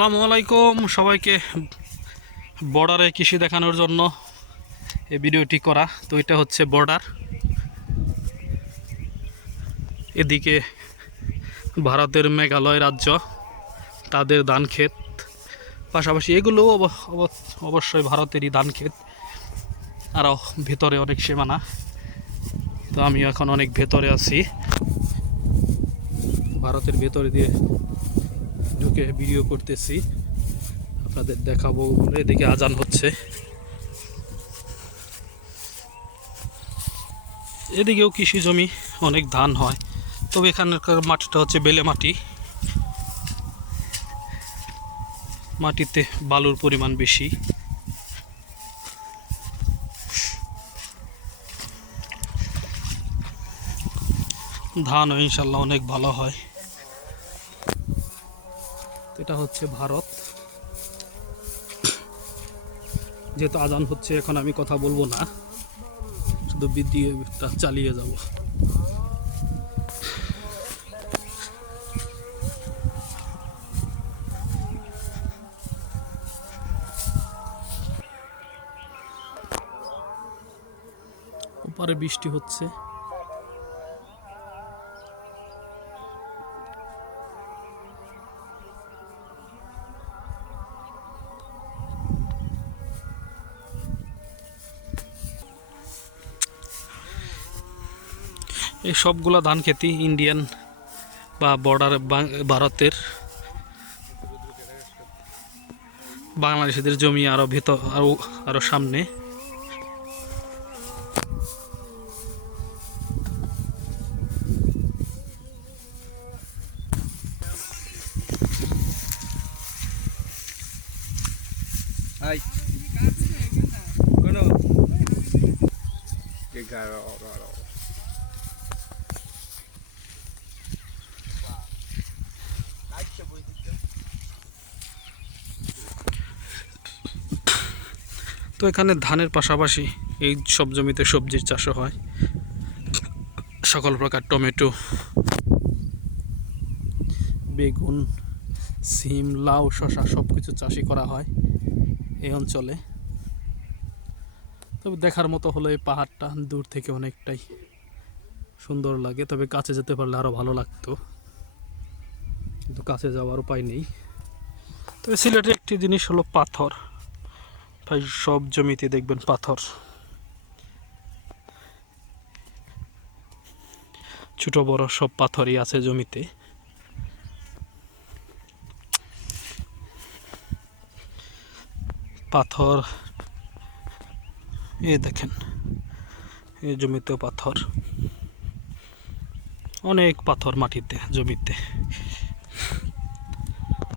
আসসালামু আলাইকুম সবাইকে বর্ডারে কৃষি দেখানোর জন্য এই ভিডিওটি করা। তো এটা হচ্ছে বর্ডার। এদিকে ভারতের মেঘালয় রাজ্য, তাদের ধান ক্ষেত। পাশাপাশি এগুলোও অব- অব- অবশ্যই ভারতেরই ধান ক্ষেত। আরও ভেতরে অনেক সীমানা। তো আমি এখন অনেক ভেতরে আছি। ভারতের ভেতরে দিয়ে ঢুকে ভিডিও করতেছি। আপনাদের দেখাবো বলে এদিকে আজান হচ্ছে। এদিকেও কৃষি জমি, অনেক ধান হয়। তবে এখানকার মাটিটা হচ্ছে বেলে মাটি। মাটিতে বালুর পরিমাণ বেশি। ধানও ইনশাল্লাহ অনেক ভালো হয়। এটা হচ্ছে ভারত। যেহেতু আজান হচ্ছে, এখন আমি কথা বলব না। শুধু ভিডিওটা চালিয়ে যাব। ওপারে বৃষ্টি হচ্ছে। এই সবগুলা ধান খেতি ইন্ডিয়ান বা বর্ডার ভারতের, বাংলাদেশিদের জমি আরও ভিতর আরও আরও সামনে. তো এখানে ধানের পাশাপাশি এই সব জমিতে সবজির চাষও হয়। সকল প্রকার টমেটো, বেগুন, সিম, লাউ শশা সব কিছু চাষই করা হয় এই অঞ্চলে। তবে দেখার মতো হলো এই পাহাড়টা দূর থেকে অনেকটাই সুন্দর লাগে, তবে কাছে যেতে পারলে আরও ভালো লাগতো। কিন্তু কাছে যাওয়ার উপায় নেই। তবে সিলেটের একটি জিনিস হলো পাথর। ভাই, সব জমিতে দেখবেন পাথর। ছোট, বড় সব পাথরই আছে জমিতে। পাথর, এ দেখেন এই জমিতেও পাথর। অনেক পাথর মাটিতে, জমিতে।